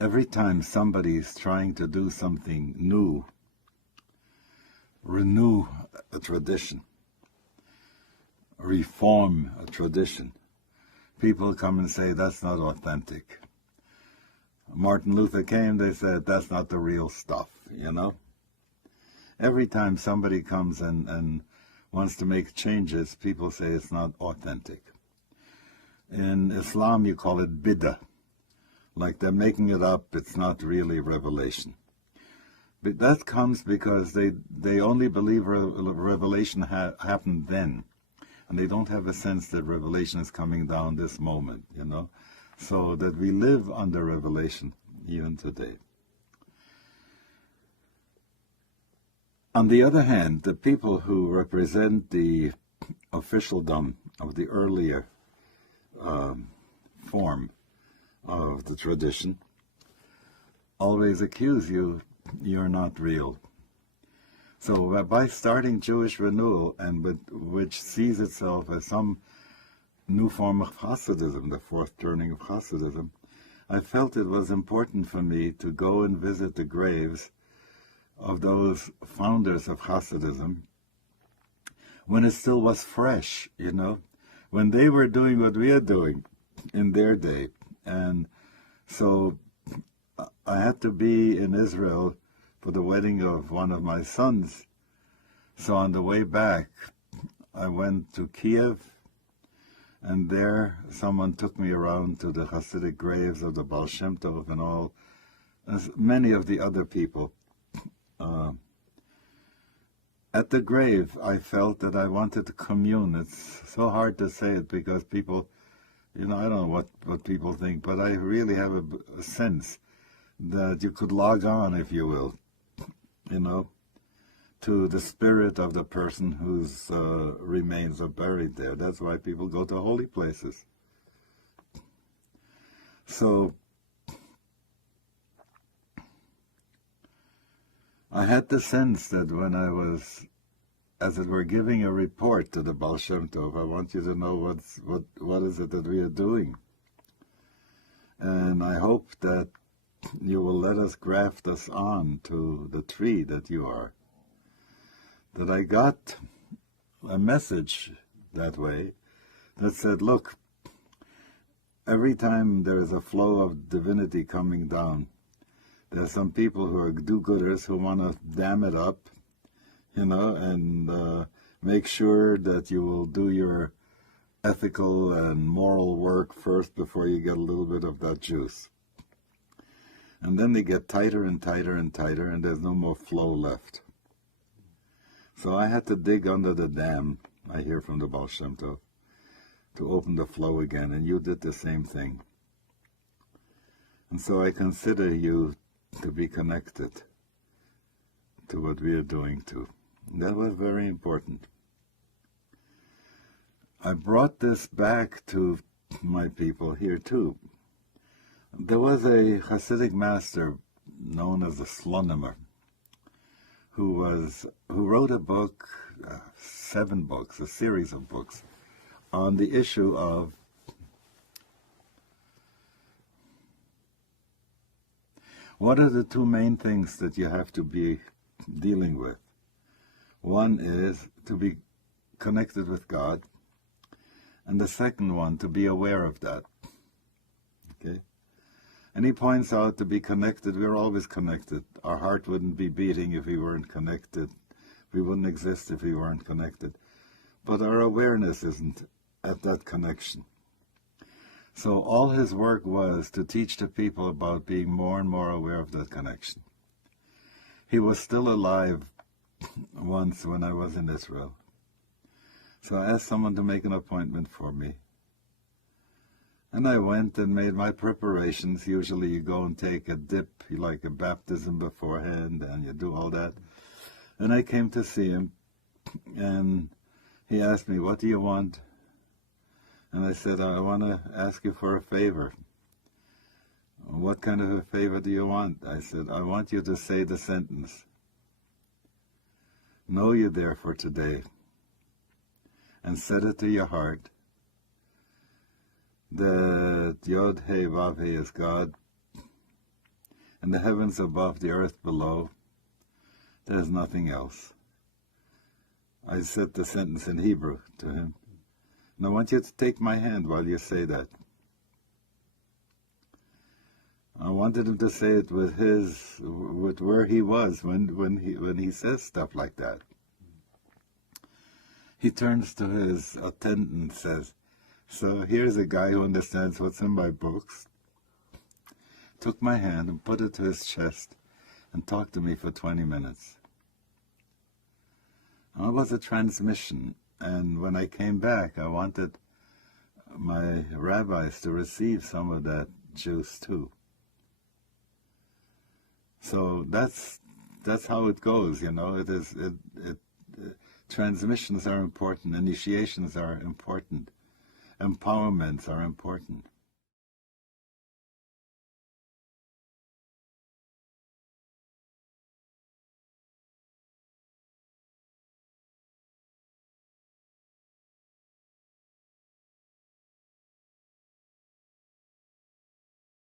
every time somebody is trying to do something new, renew a tradition, reform a tradition, people come and say, that's not authentic. Martin Luther came, they said, that's not the real stuff, you know? Every time somebody comes and wants to make changes, people say it's not authentic. In Islam, you call it bid'ah. Like they're making it up, it's not really revelation. But that comes because they only believe revelation happened then. And they don't have a sense that revelation is coming down this moment, you know? So that we live under revelation even today. On the other hand, the people who represent the officialdom of the earlier form of the tradition always accuse you, you're not real. So by starting Jewish renewal, and which sees itself as some new form of Hasidism, the fourth turning of Hasidism, I felt it was important for me to go and visit the graves of those founders of Hasidism when it still was fresh, you know, when they were doing what we are doing in their day. And so I had to be in Israel for the wedding of one of my sons. So on the way back, I went to Kiev, and there someone took me around to the Hasidic graves of the Baal Shem Tov and all, as many of the other people. At the grave, I felt that I wanted to commune. It's so hard to say it because people, you know, I don't know what people think, but I really have a sense that you could log on, if you will, you know, to the spirit of the person whose remains are buried there. That's why people go to holy places. So I had the sense that when I was, as it were, giving a report to the Baal Shem Tov, I want you to know what is it that we are doing. And I hope that you will let us graft us on to the tree that you are. That I got a message that way that said, look, every time there is a flow of divinity coming down, there are some people who are do-gooders who want to dam it up, you know, and make sure that you will do your ethical and moral work first before you get a little bit of that juice. And then they get tighter and tighter and tighter, and there's no more flow left. So I had to dig under the dam, I hear from the Baal Shem Tov, to open the flow again, and you did the same thing. And so I consider you to be connected to what we are doing too. That was very important. I brought this back to my people here too. There was a Hasidic master known as the Slonimer, who wrote a book, 7 books, a series of books, on the issue of what are the 2 main things that you have to be dealing with. One is to be connected with God, and the second one, to be aware of that. Okay? And he points out to be connected, we're always connected. Our heart wouldn't be beating if we weren't connected. We wouldn't exist if we weren't connected. But our awareness isn't at that connection. So all his work was to teach the people about being more and more aware of that connection. He was still alive once when I was in Israel. So I asked someone to make an appointment for me. And I went and made my preparations. Usually you go and take a dip, like a baptism beforehand, and you do all that. And I came to see him, and he asked me, what do you want? And I said, I want to ask you for a favor. What kind of a favor do you want? I said, I want you to say the sentence, know you therefore today, and set it to your heart, that Yod He Vav He is God, and the heavens above, the earth below. There's nothing else. I said the sentence in Hebrew to him. And I want you to take my hand while you say that. I wanted him to say it with where he was when he says stuff like that. He turns to his attendant and says, "So here's a guy who understands what's in my books." Took my hand and put it to his chest and talked to me for 20 minutes. It was a transmission, and when I came back, I wanted my rabbis to receive some of that juice too. So that's how it goes, you know. Transmissions are important, initiations are important, empowerments are important.